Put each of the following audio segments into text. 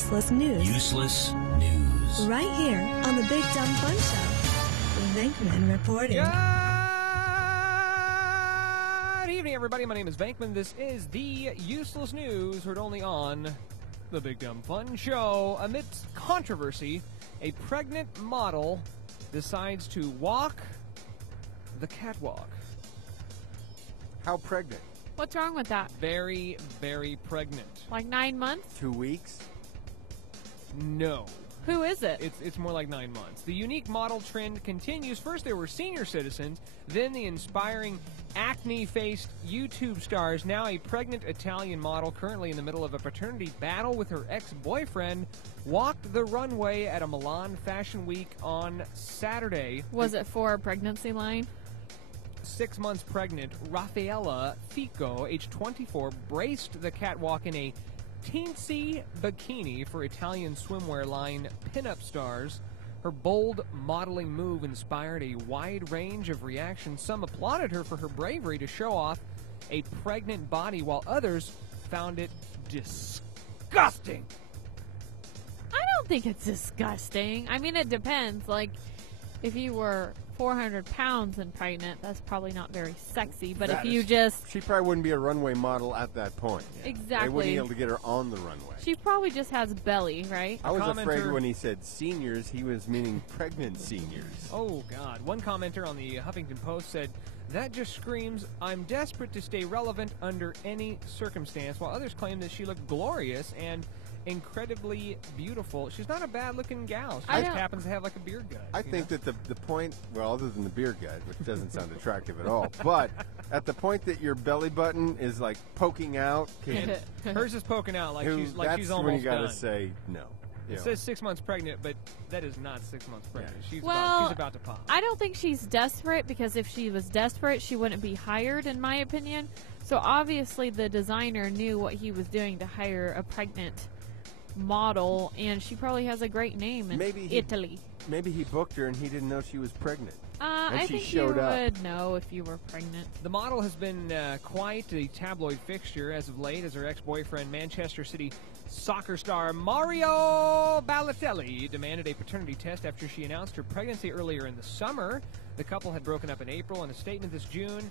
useless news. Useless news. Right here on the Big Dumb Fun Show. Venkman reporting. Good evening, everybody. My name is Venkman. This is the Useless News, heard only on the Big Dumb Fun Show. Amidst controversy, a pregnant model decides to walk the catwalk. How pregnant? What's wrong with that? Very, very pregnant. Like 9 months? 2 weeks? No. Who is it? It's more like 9 months. The unique model trend continues. First, there were senior citizens, then the inspiring acne-faced YouTube stars. Now a pregnant Italian model, currently in the middle of a paternity battle with her ex-boyfriend, walked the runway at a Milan Fashion Week on Saturday. Was it for a pregnancy line? 6 months pregnant, Raffaella Fico, age 24, braced the catwalk in a teensy bikini for Italian swimwear line Pinup Stars. Her bold modeling move inspired a wide range of reactions. Some applauded her for her bravery to show off a pregnant body, while others found it disgusting. I don't think it's disgusting. I mean, it depends. Like, if you were 400 pounds and pregnant, that's probably not very sexy. But if you just... She probably wouldn't be a runway model at that point. Yeah. Exactly. They wouldn't be able to get her on the runway. She probably just has belly, right? I was afraid when he said seniors, he was meaning pregnant seniors. Oh, God. One commenter on the Huffington Post said, "That just screams, I'm desperate to stay relevant under any circumstance," while others claim that she looked glorious and incredibly beautiful. She's not a bad-looking gal. She just happens to have, like, a beer gut. I think that the point, well, other than the beer gut, which doesn't sound attractive at all, but at the point that your belly button is, like, poking out. Hers is poking out like she's almost that's when you got to done. say no. It says 6 months pregnant, but that is not 6 months pregnant. Yeah. She's about to pop. I don't think she's desperate, because if she was desperate, she wouldn't be hired, in my opinion. So obviously the designer knew what he was doing to hire a pregnant model, and she probably has a great name in Italy. Maybe he booked her and he didn't know she was pregnant. I think you would know if you were pregnant. The model has been quite a tabloid fixture as of late, as her ex-boyfriend, Manchester City soccer star Mario Balotelli, demanded a paternity test after she announced her pregnancy earlier in the summer. The couple had broken up in April. In a statement this June,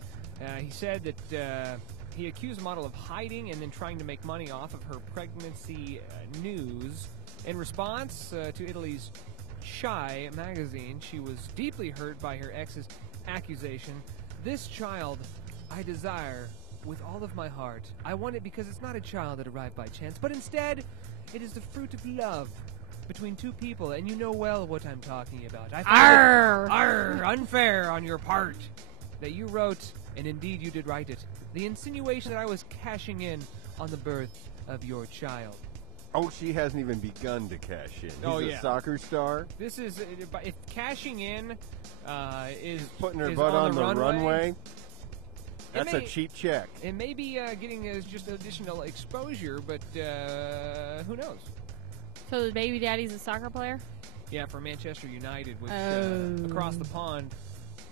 he said that he accused the model of hiding and then trying to make money off of her pregnancy news. In response to Italy's Shy magazine, she was deeply hurt by her ex's accusation. "This child I desire with all of my heart. I want it because it's not a child that arrived by chance, but instead it is the fruit of love between two people, and you know well what I'm talking about. I find it unfair on your part that you wrote, and indeed you did write it, the insinuation that I was cashing in on the birth of your child." Oh, she hasn't even begun to cash in. He's a soccer star. This is, if cashing in is putting her butt on the runway, that's a cheap check. It may be getting just additional exposure, but who knows? So the baby daddy's a soccer player? Yeah, for Manchester United, which across the pond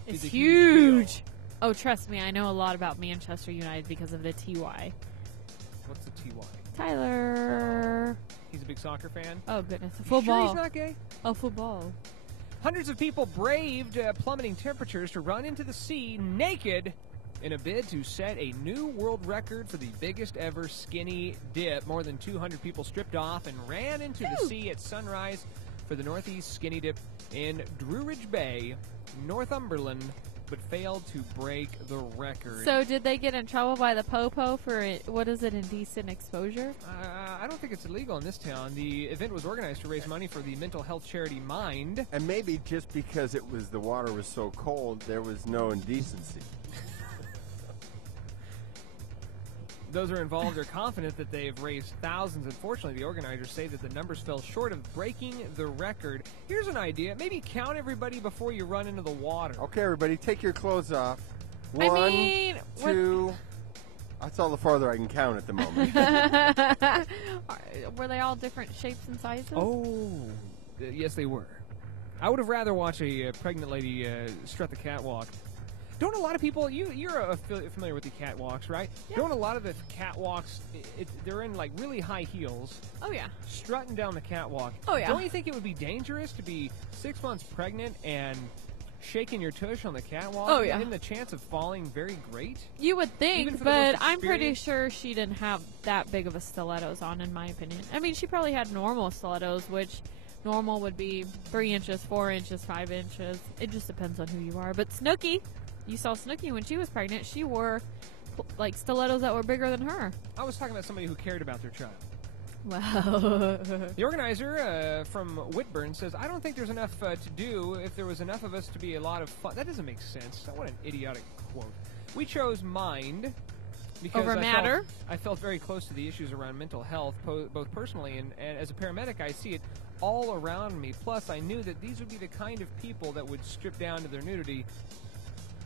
is a huge. Oh, trust me, I know a lot about Manchester United because of the TY. What's the TY? Tyler. He's a big soccer fan? Oh, goodness. Football. Sure he's not gay? Oh, football. Hundreds of people braved plummeting temperatures to run into the sea naked in a bid to set a new world record for the biggest ever skinny dip. More than 200 people stripped off and ran into the sea at sunrise for the Northeast Skinny Dip in Druridge Bay, Northumberland, but failed to break the record. So did they get in trouble by the Popo for, what is it, indecent exposure? I don't think it's illegal in this town. The event was organized to raise money for the mental health charity Mind. And maybe just because the water was so cold, there was no indecency. Those are involved are confident that they have raised thousands. Unfortunately, the organizers say that the numbers fell short of breaking the record. Here's an idea. Maybe count everybody before you run into the water. Okay, everybody, take your clothes off. One, two. That's all the farther I can count at the moment. Were they all different shapes and sizes? Oh, yes, they were. I would have rather watched a pregnant lady strut the catwalk. Don't a lot of people, you're familiar with the catwalks, right? Yeah. Don't a lot of the catwalks, they're in like really high heels, Oh, yeah. strutting down the catwalk. Oh, yeah. Don't you think it would be dangerous to be 6 months pregnant and shaking your tush on the catwalk? Oh, yeah. Isn't the chance of falling very great? You would Even think, for the most but I'm pretty experienced- sure she didn't have that big of a stilettos on, in my opinion. I mean, she probably had normal stilettos, which normal would be 3 inches, 4 inches, 5 inches. It just depends on who you are. But Snooki, you saw Snooki when she was pregnant. She wore like stilettos that were bigger than her. I was talking about somebody who cared about their child. Wow. The organizer from Whitburn says, I don't think there's enough to do if there was enough of us to be a lot of fun. That doesn't make sense. What an idiotic quote. We chose mind because Over matter? I felt very close to the issues around mental health, both personally and as a paramedic, I see it all around me. Plus, I knew that these would be the kind of people that would strip down to their nudity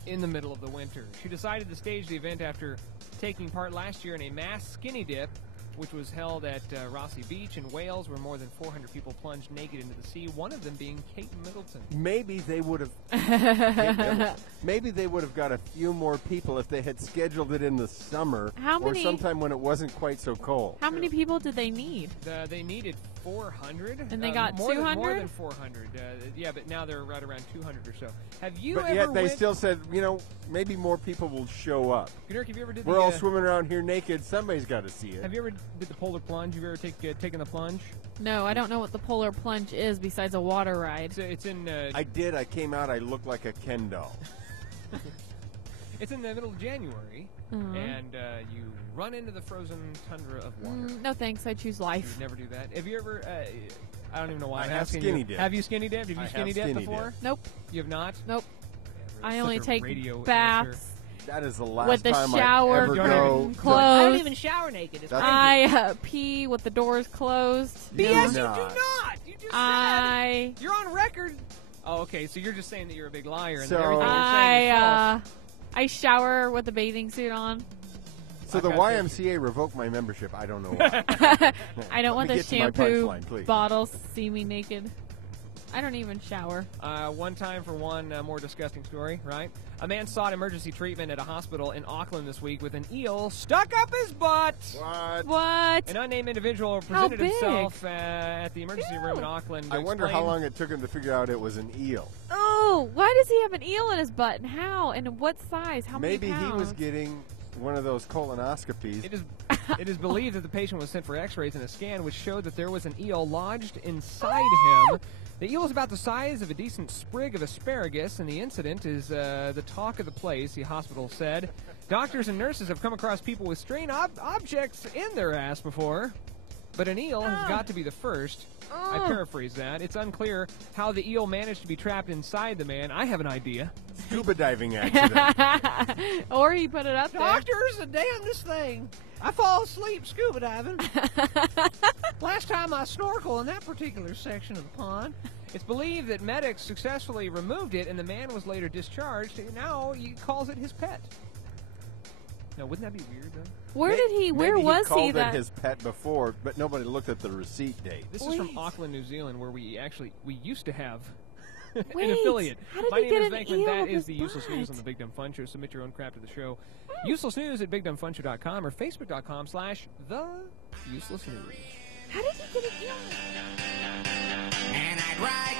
in the middle of the winter. She decided to stage the event after taking part last year in a mass skinny dip, which was held at Rossi Beach in Wales, where more than 400 people plunged naked into the sea, one of them being Kate Middleton. Maybe they would have. Maybe they would have got a few more people if they had scheduled it in the summer How or many- sometime when it wasn't quite so cold. How many people did they need? They needed 400. And they got more 200? More than 400. Yeah, but now they're right around 200 or so. Have you But ever yet they went- still said, maybe more people will show up. Gunnar, have you ever did We're the, all swimming around here naked. Somebody's got to see it. Have you ever did the polar plunge? Have you ever taken the plunge? No, I don't know what the polar plunge is besides a water ride. It's in I did. I came out. I looked like a Ken doll. it's in the middle of January, and you run into the frozen tundra of water. No thanks, I choose You life. would never do that. Have you ever? I don't even know why I I'm have asking skinny you. dipped. Have you skinny dipped? Have you I skinny have dipped skinny before? dipped. Nope, You have not. nope. I Such only a take radio baths answer. That is the last with the time shower I ever Don't go. even closed. I don't even shower naked. It's That's- I pee with the doors closed. You Yes, do you not. do not. You just I said. You're on record. Oh, okay. So you're just saying that you're a big liar, and So- everything you're saying is false. I shower with a bathing suit on. So the I've got YMCA revoked my membership. I don't know why. I don't want me the get to my shampoo punchline, please. bottle see me naked. I don't even shower. One time for one more disgusting story, right? A man sought emergency treatment at a hospital in Auckland this week with an eel stuck up his butt. What? What? An unnamed individual presented big? himself at the emergency room in Auckland. To I wonder how explain- long it took him to figure out it was an eel. Oh, why does he have an eel in his butt? And how? And what size? How Maybe many he pounds? was getting one of those colonoscopies. It is believed that the patient was sent for x-rays and a scan which showed that there was an eel lodged inside him. The eel is about the size of a decent sprig of asparagus, and the incident is the talk of the place, the hospital said. Doctors and nurses have come across people with strange objects in their ass before, but an eel has got to be the first. I paraphrase that. It's unclear how the eel managed to be trapped inside the man. I have an idea. Scuba diving accident. Or he put it up there. Doctors, the damnedest thing. I fall asleep scuba diving. Last time I snorkel in that particular section of the pond. It's believed that medics successfully removed it, and the man was later discharged. Now he calls it his pet. Now, wouldn't that be weird, though? Where did he? Where Maybe was called he? it That his pet before, but nobody looked at the receipt date. This is from Wait. Auckland, New Zealand, where we used to have Wait, an affiliate. how did My he name get is an Venkman. eel That up is his the Useless News butt? on the Big Dumb Fun Show. Submit your own crap to the show. Useless News at BigDumbFunShow.com or Facebook.com/The Useless News. How did he get an eel? And I'd ride